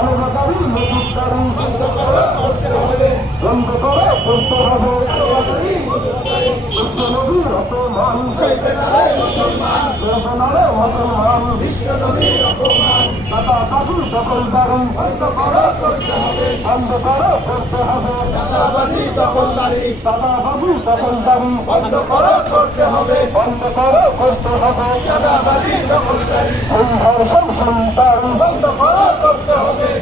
বন্ধ করে করতে হবে। সকল দারুণ বন্ধ করে করতে হবে বন্ধ করে করতে হবে দাদা বাবু সকল দারুণ বন্ধ করো করতে হবে বন্ধ করে করতে হবে চাঁদাবাজি দখলদারি সংঘর্ষণ সন্তান বন্ধ করো।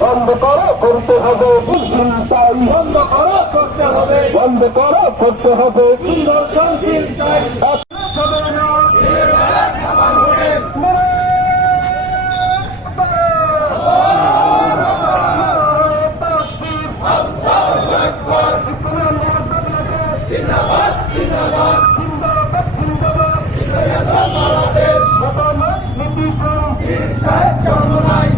বন্ধ করে করতে হবে চিন্তাই বন্ধ করো করতে হবে বন্ধ করে করতে হবে সুন্দর চিন্তায় চলে না খাবার জিন্দাবাদ জিন্দাবাদ বাংলাদেশ বীর সাহেব নেতা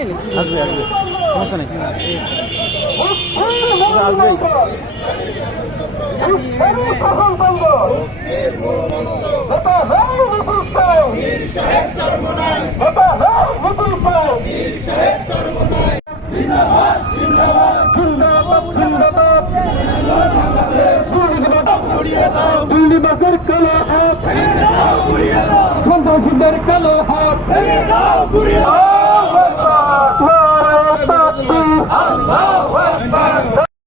আসবে আসবে। সমস্যা নেই। বীর সাহেব চরমনাই বীর সাহেব চরমনাই জিন্দাবাদ জিন্দাবাদ উড়িয়ে দাও দুর্নীতিবাসের কালো হাত সন্ত্রাসীদের কালো হাত Allah!